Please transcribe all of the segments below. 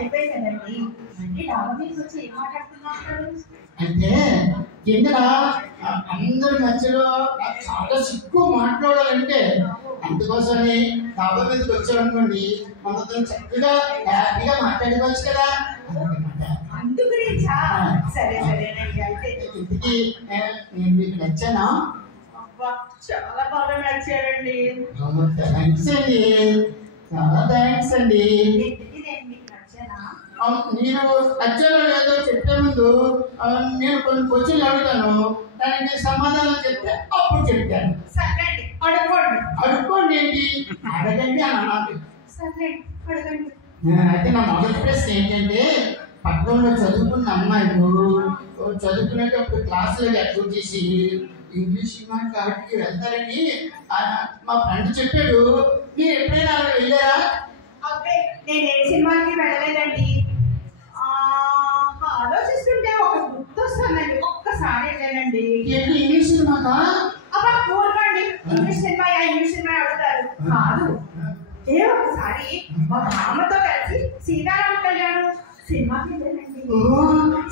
అయిపోయిందండి. మళ్ళీ డాబా మీద వచ్చి ఏం మాట్లాడుతున్నారు? అంటే కింద అందరి మధ్యలో నాకు చాలా సిగ్గు మాట్లాడాలంటే, అందుకోసమని డాబా మీదకి వచ్చామనుకోండి, మనతో చక్కగా హ్యాపీగా మాట్లాడుకోవచ్చు కదా అన్నమాట. అందు గురించా? సరే సరేనండి. అయితే ఇంటికి నేను మీకు నచ్చానా? చాలా బాగా నచ్చారండి. థ్యాంక్స్ అండి, చాలా థ్యాంక్స్ అండి. నేను మీకు నచ్చానా? మీరు నచ్చారో లేదో చెప్పే ముందు నేను కొన్ని క్వశ్చన్లు అడుగుతాను, దానికి సమాధానం చెప్తే అప్పుడు చెప్తాను. సరే అండి, అడుక్కోండి. అడుక్కోండి ఏంటి, అడగండి అని అన్నారు. సరే అడగండి. అయితే నా మొదటి ప్రశ్న ఏంటంటే, పట్టణంలో చదువుకున్న అమ్మాయిలు చదువుకునేటప్పుడు క్లాసులకు ఎక్కువ చేసి ఇంగ్లీష్ సినిమా కాబట్టి వెళ్తారని మా ఫ్రెండ్ చెప్పాడు. మీరు ఎప్పుడైనా అలా వెళ్ళారా? అబ్బే, నేను ఏ సినిమాకి వెళ్ళలేదండి. ఆలోచిస్తుంటే ఒక గుర్తు వస్తుందండి. ఒక్కసారి వెళ్ళానండి. ఏంటి, ఇంగ్లీష్ సినిమాకా? అబ్బా ఊరుకోండి, ఇంగ్లీష్ సినిమా అడుగుతారు కాదు. ఒకసారి మా మామతో కలిసి సీతారామ కళ్యాణం సినిమాకి వెళ్ళానండి.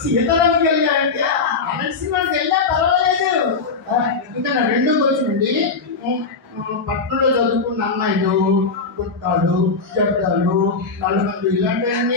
సీతారామ కళ్యాణం అంటే అలాంటి సినిమాకి వెళ్ళా పర్వాలేదు. ఇంకా నా రెండో క్వశ్చన్ అండి, పట్టణంలో చదువుకున్న అమ్మాయిలు పుట్టాలు జడ్డాలు నలుగురు ఇలాంటివన్నీ